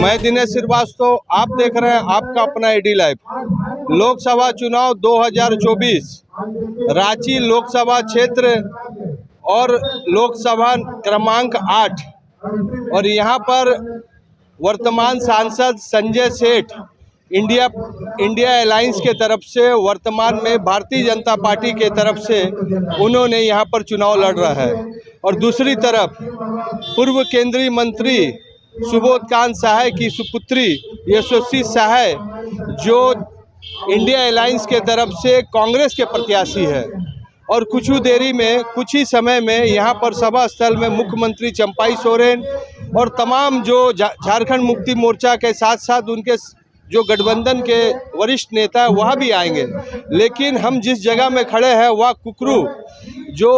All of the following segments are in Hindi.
मैं दिनेश श्रीवास्तव, आप देख रहे हैं आपका अपना एडी लाइव। लोकसभा चुनाव 2024 रांची लोकसभा क्षेत्र और लोकसभा क्रमांक 8 और यहाँ पर वर्तमान सांसद संजय सेठ इंडिया अलायंस के तरफ से, वर्तमान में भारतीय जनता पार्टी के तरफ से उन्होंने यहाँ पर चुनाव लड़ रहा है। और दूसरी तरफ पूर्व केंद्रीय मंत्री सुबोध कांत सहाय की सुपुत्री यशस्वी सहाय जो इंडिया अलायंस के तरफ से कांग्रेस के प्रत्याशी है। और कुछ ही समय में यहाँ पर सभा स्थल में मुख्यमंत्री चंपाई सोरेन और तमाम जो झारखंड मुक्ति मोर्चा के साथ साथ उनके जो गठबंधन के वरिष्ठ नेता वह भी आएंगे। लेकिन हम जिस जगह में खड़े हैं वह कुकरू जो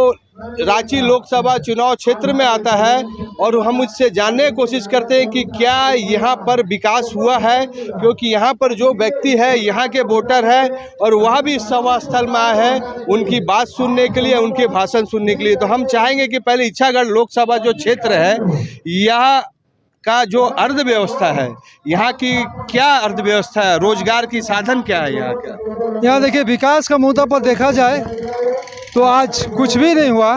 रांची लोकसभा चुनाव क्षेत्र में आता है, और हम उससे जानने की कोशिश करते हैं कि क्या यहाँ पर विकास हुआ है, क्योंकि यहाँ पर जो व्यक्ति है यहाँ के वोटर है और वह भी सभा स्थल में आए हैं उनकी बात सुनने के लिए, उनके भाषण सुनने के लिए। तो हम चाहेंगे कि पहले इच्छागढ़ लोकसभा जो क्षेत्र है यहाँ का जो अर्थव्यवस्था है, यहाँ की क्या अर्थव्यवस्था है, रोजगार की साधन क्या है यहाँ का। यहाँ देखिए, विकास का मुद्दा पर देखा जाए तो आज कुछ भी नहीं हुआ।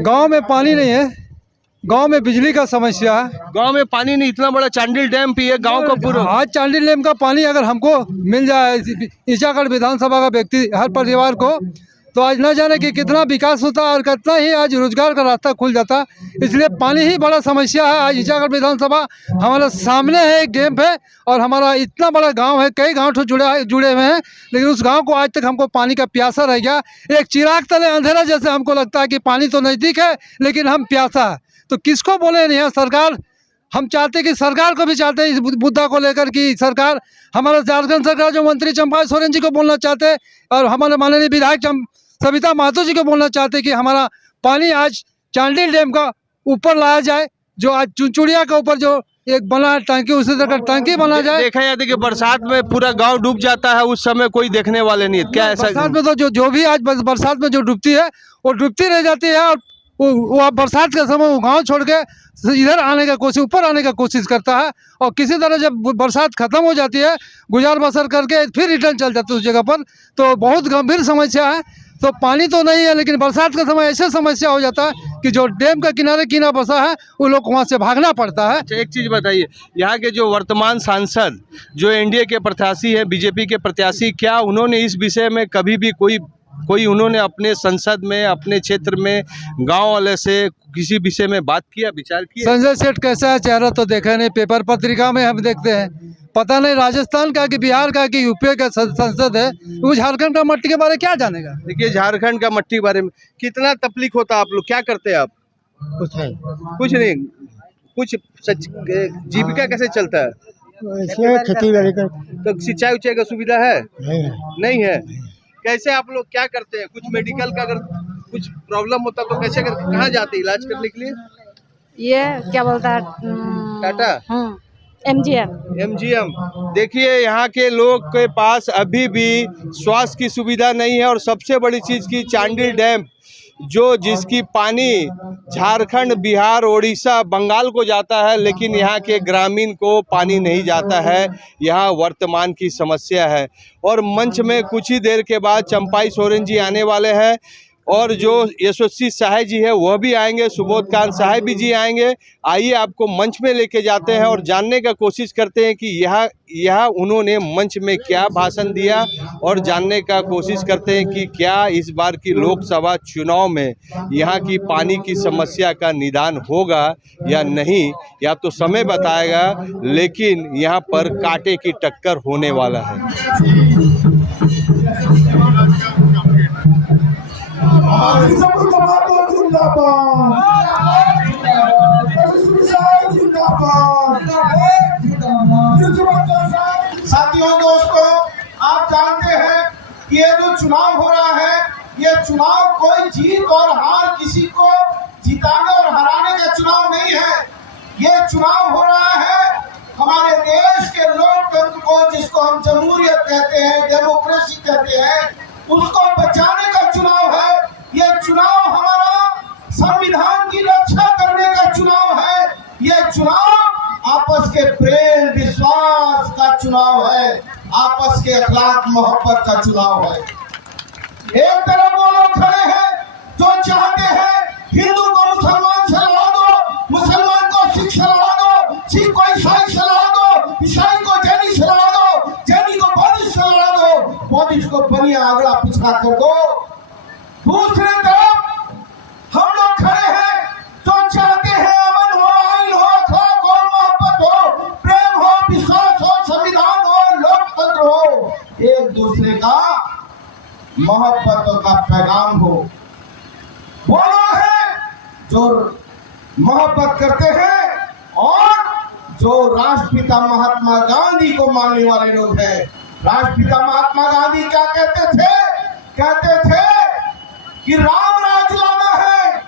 गांव में पानी नहीं है, गांव में बिजली का समस्या है। गांव में पानी नहीं, इतना बड़ा चांडिल डैम पिए गांव का पूरा। आज चांडिल डैम का पानी अगर हमको मिल जाए, इच्छागढ़ विधानसभा का व्यक्ति हर परिवार को, तो आज न जाने कि कितना विकास होता और कितना ही आज रोजगार का रास्ता खुल जाता। इसलिए पानी ही बड़ा समस्या है। आज इच्छागढ़ विधानसभा हमारे सामने है, एक डैम है और हमारा इतना बड़ा गांव है, कई गांव जुड़े हुए हैं, लेकिन उस गांव को आज तक हमको पानी का प्यासा रह गया। एक चिराग तले अंधेरा जैसे हमको लगता है कि पानी तो नज़दीक है लेकिन हम प्यासा है। तो किसको बोले नहीं है सरकार। हम चाहते कि सरकार को भी चाहते हैं इस मुद्दा को लेकर कि सरकार, हमारा झारखंड सरकार जो मंत्री चंपाई सोरेन जी को बोलना चाहते हैं और हमारे माननीय विधायक सविता महतो जी को बोलना चाहते हैं कि हमारा पानी आज चांडिल डैम का ऊपर लाया जाए, जो आज चुनचुड़िया के ऊपर जो एक बना टंकी, उसी तरह टंकी बना जाए। देखा जाता है कि बरसात में पूरा गांव डूब जाता है, उस समय कोई देखने वाले नहीं है। क्या ऐसा बरसात में तो जो भी आज बरसात में जो डूबती है वो डूबती रह जाती है, और वो बरसात के समय वो गाँव छोड़ के इधर आने का कोशिश, ऊपर आने का कोशिश करता है, और किसी तरह जब बरसात खत्म हो जाती है गुजार बसर करके फिर रिटर्न चल जाते है उस जगह पर। तो बहुत गंभीर समस्या है। तो पानी तो नहीं है, लेकिन बरसात का समय ऐसे समस्या हो जाता है कि जो डैम का किनारे बसा है वो लोग वहाँ से भागना पड़ता है। अच्छा, एक चीज़ बताइए, यहाँ के जो वर्तमान सांसद जो एनडीए के प्रत्याशी है, बीजेपी के प्रत्याशी, क्या उन्होंने इस विषय में कभी भी कोई उन्होंने अपने संसद में, अपने क्षेत्र में गांव वाले से किसी विषय में बात किया, विचार किया? संजय सेठ कैसा है चेहरा तो देखा नहीं, पेपर पत्रिका में हम देखते हैं। पता नहीं राजस्थान का कि बिहार का कि यूपी का संसद है, वो झारखंड का मट्टी के बारे में क्या जानेगा। देखिए, झारखंड का मट्टी के बारे में कितना तकलीफ होता है। आप लोग क्या करते हैं? आप कुछ नहीं, कुछ जीविका कैसे चलता है? खेती बाड़ी का। तो सिंचाई उचाई का सुविधा है? नहीं है। कैसे आप लोग क्या करते हैं? कुछ मेडिकल का अगर कुछ प्रॉब्लम होता तो कैसे करते, कहाँ जाते इलाज करने के लिए? ये क्या बोलता है, टाटा MGM। देखिए, यहाँ के लोग के पास अभी भी स्वास्थ्य की सुविधा नहीं है, और सबसे बड़ी चीज़ की चांडिल डैम जिसकी पानी झारखंड, बिहार, उड़ीसा, बंगाल को जाता है, लेकिन यहाँ के ग्रामीण को पानी नहीं जाता है। यहाँ वर्तमान की समस्या है। और मंच में कुछ ही देर के बाद चंपाई सोरेन जी आने वाले हैं, और जो यशस्वी सहाय जी है वह भी आएंगे, सुबोध कांत सहाय भी जी आएंगे। आइए आपको मंच में लेके जाते हैं और जानने का कोशिश करते हैं कि यहाँ उन्होंने मंच में क्या भाषण दिया, और जानने का कोशिश करते हैं कि क्या इस बार की लोकसभा चुनाव में यहाँ की पानी की समस्या का निदान होगा या नहीं, या तो समय बताएगा। लेकिन यहाँ पर कांटे की टक्कर होने वाला है। साथियों, दोस्तों, आप जानते हैं कि ये जो चुनाव हो रहा है, ये चुनाव कोई जीत और हार, किसी को जिताने और हराने का चुनाव नहीं है। ये चुनाव हो रहा है हमारे देश के लोकतंत्र को, जिसको हम जमहूरियत कहते हैं, डेमोक्रेसी कहते हैं, उसको बचाने का चुनाव है। ये चुनाव हमारा संविधान की रक्षा करने का चुनाव है। ये चुनाव आप आपस के प्रेम विश्वास का चुनाव है, आपस के अखलाक मोहब्बत का चुनाव है। एक तरफ वो लोग खड़े हैं जो चाहते हैं हिंदू को मुसलमान से लड़ा दो, मुसलमान को सिख से लड़ा दो, सिख को ईसाई से लड़ा दो, ईसाई को जैनी से लड़ा दो, जैनी को बौद्धिस्ट से लड़ा दो, बौद्धिस्ट को बनिया आगड़ा पिछड़ा कर दो। दूसरी तरफ हम लोग खड़े हैं जो चाहते हैं अमन हो, आइन हो, अखलाक हो, मोहब्बत हो, प्रेम हो, विश्वास हो, संविधान हो, लोकतंत्र हो, एक दूसरे का मोहब्बत का पैगाम हो। वो लोग हैं जो मोहब्बत करते हैं और जो राष्ट्रपिता महात्मा गांधी को मानने वाले लोग हैं। राष्ट्रपिता महात्मा गांधी क्या कहते थे? कहते थे कि राम राज लाना है,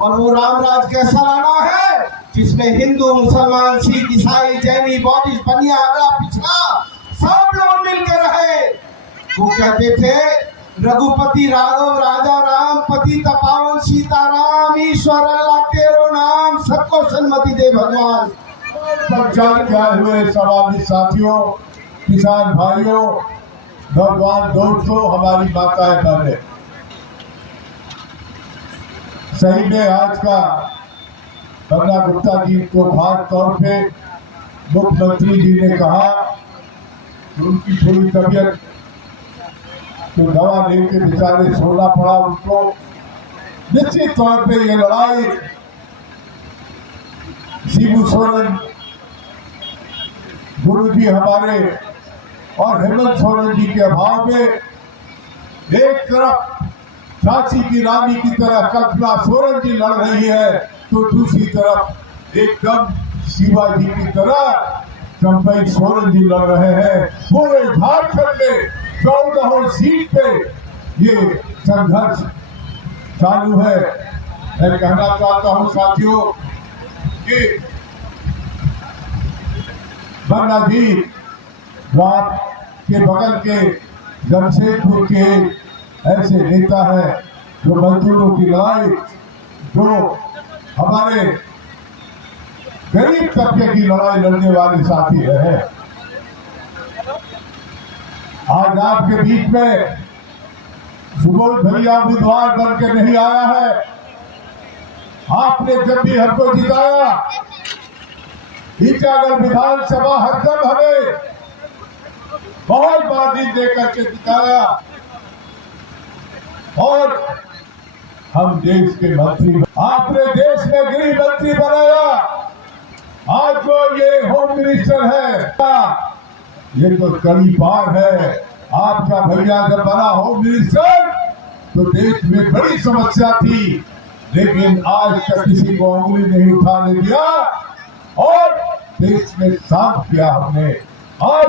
और वो राम राज कैसा लाना है? जिसमें हिंदू, मुसलमान, सिख, ईसाई, जैनी, बौद्धिस्ट, बनिया, अगड़ा, पिछड़ा सब लोग मिलकर रहे। वो कहते थे रघुपति राघव राजा राम, पति तपावन सीताराम, ईश्वर अल्लाह तेरो नाम, सबको सन्मति दे भगवान। प्रचार किए हुए सवाली साथियों, किसान भाइयों, नौजवान दोस्तों, हमारी माताएं बहनें, सही में आज का बन्ना गुप्ता जी को खास तौर पे मुख्यमंत्री जी ने कहा कि उनकी थोड़ी तबीयत तो दवा लेके बेचारे सोना पड़ा उनको। निश्चित तौर पे ये लड़ाई शिबू सोरेन गुरु जी हमारे और हेमंत सोरेन जी के अभाव में एक तरफ झांसी की रानी की तरह कल्पना सोरेन जी लड़ रही है, तो दूसरी तरफ एकदम शिवाजी की तरह चंपई सोरेन जी लड़ रहे हैं। पूरे झारखंड में 14 सीट पे ये संघर्ष चालू है। मैं कहना चाहता हूं साथियों कि बन्ना जी के बगल के जमशेदपुर के ऐसे नेता है जो मजदूरों की लड़ाई, जो हमारे गरीब तबके की लड़ाई लड़ने वाले साथी है। आज आपके बीच में सुबोध भैया उम्मीदवार बन के नहीं आया है। आपने जब भी हमको जिताया, ईटागढ़ विधानसभा हरदम हमें बहुत मार्जिन दे करके जिताया और हम देश के मंत्री, आपने देश में गृह मंत्री बनाया, आज जो ये होम मिनिस्टर है, ये तो कड़ी पार है। आपका भैया जब बना होम मिनिस्टर तो देश में बड़ी समस्या थी, लेकिन आज तक किसी को उंगली नहीं उठाने दिया और देश में साफ किया हमने। आज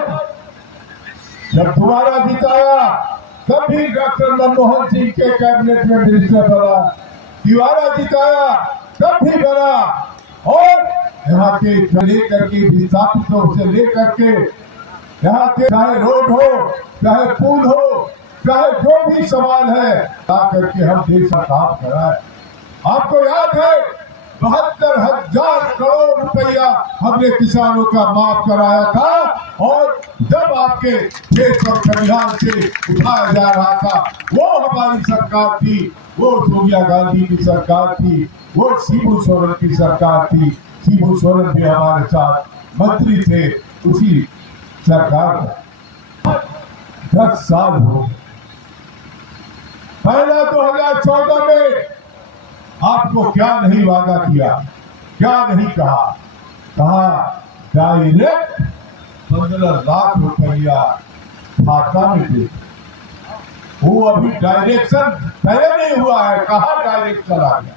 जब दोबारा जिताया तब भी डॉक्टर मनमोहन सिंह के कैबिनेट में मिनिस्टर बना, दोबारा जिताया तब भी बना, और यहाँ के लेकर के विस्थापितों से लेकर के यहाँ के चाहे रोड हो, चाहे पुल हो, चाहे जो भी सवाल है, आकर के हम देश का काम कराए। आपको याद है 72,000 करोड़ रुपया हमने किसानों का माफ कराया था, और जब आपके खेत और खलिहान से उठाया जा रहा था, वो हमारी सरकार थी, वो सोनिया गांधी की सरकार थी, वो शिबू सोरेन की सरकार थी। शिबू सोरेन भी हमारे साथ मंत्री थे उसी सरकार में। 10 साल हो गए। पहला 2014 में आपको क्या नहीं वादा किया, क्या नहीं कहा? कहा डायरेक्ट 15 लाख रुपया खाता में दे। वो अभी डायरेक्शन पहले नहीं हुआ है, कहा डायरेक्ट चला गया।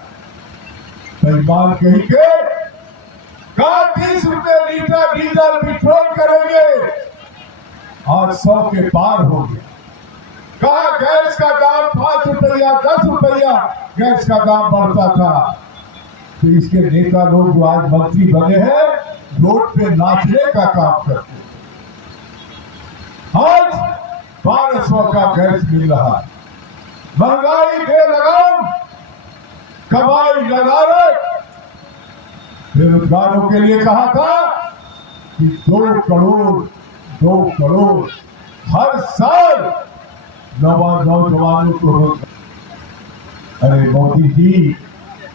बेईमान कहीं के कहा 30 रुपए लीटर डीजल पेट्रोल करेंगे, आज 100 के पार हो गया। कहा गैस का दाम 5 रुपया 10 रुपया गैस का दाम बढ़ता था। तो इसके नेता लोग जो आज मंत्री बने हैं, रोड पे नाचने का काम करते। आज 1200 का गैस मिल रहा है। महंगाई बेलगाम, कमाई नदारत। बेरोजगारों के लिए कहा था कि 2 करोड़ हर साल नौजवानों को रोजगार। अरे मोदी जी,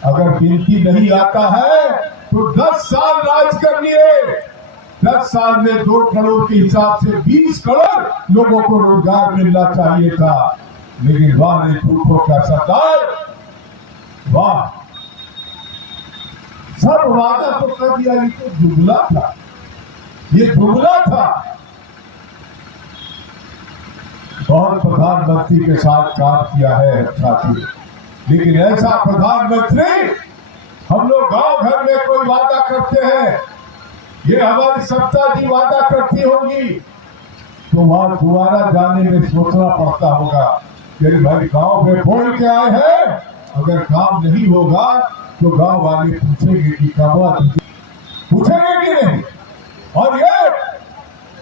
अगर गिनती नहीं आता है तो 10 साल राज कर लिए। 10 साल में 2 करोड़ के हिसाब से 20 करोड़ लोगों को रोजगार मिलना चाहिए था। लेकिन वाह रे झूठों का सरदार, वाह, सब वादा तो कर दिया, ये तो जुमला था, ये जुमला था। बहुत प्रधानमंत्री के साथ काम किया है साथी, लेकिन ऐसा प्रधानमंत्री हम लोग गांव घर में कोई वादा करते हैं, ये हमारी सत्ता की वादा करती होगी तो वहां दोबारा जाने में सोचना पड़ता होगा कि भाई गांव में बोल के आए हैं, अगर काम नहीं होगा तो गांव वाले पूछेंगे कि कब पूछेंगे कि नहीं। और ये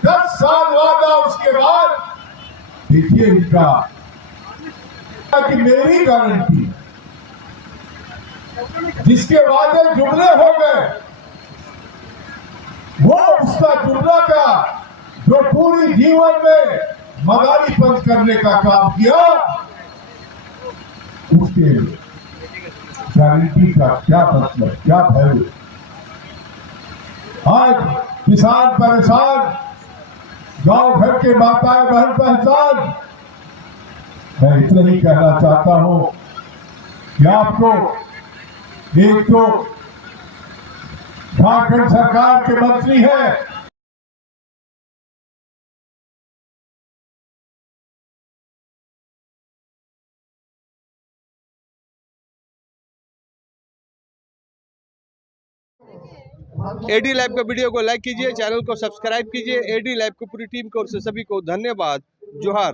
10 साल वादा, उसके बाद देखिए इनका कि मेरी गारंटी, जिसके वादे जुमले हो गए वो उसका जुमला का जो पूरी जीवन में मदारी बंद करने का काम किया, उसके गारंटी का क्या मतलब, क्या वैल्यू। आज किसान परेशान, गांव घर के माताएं बहन परेशान। मैं इतना ही कहना चाहता हूं कि आपको एक तो झारखंड सरकार के मंत्री हैं, एडी लाइव का वीडियो को लाइक कीजिए, चैनल को सब्सक्राइब कीजिए। एडी लाइव की पूरी टीम की ओर से सभी को धन्यवाद। जोहार।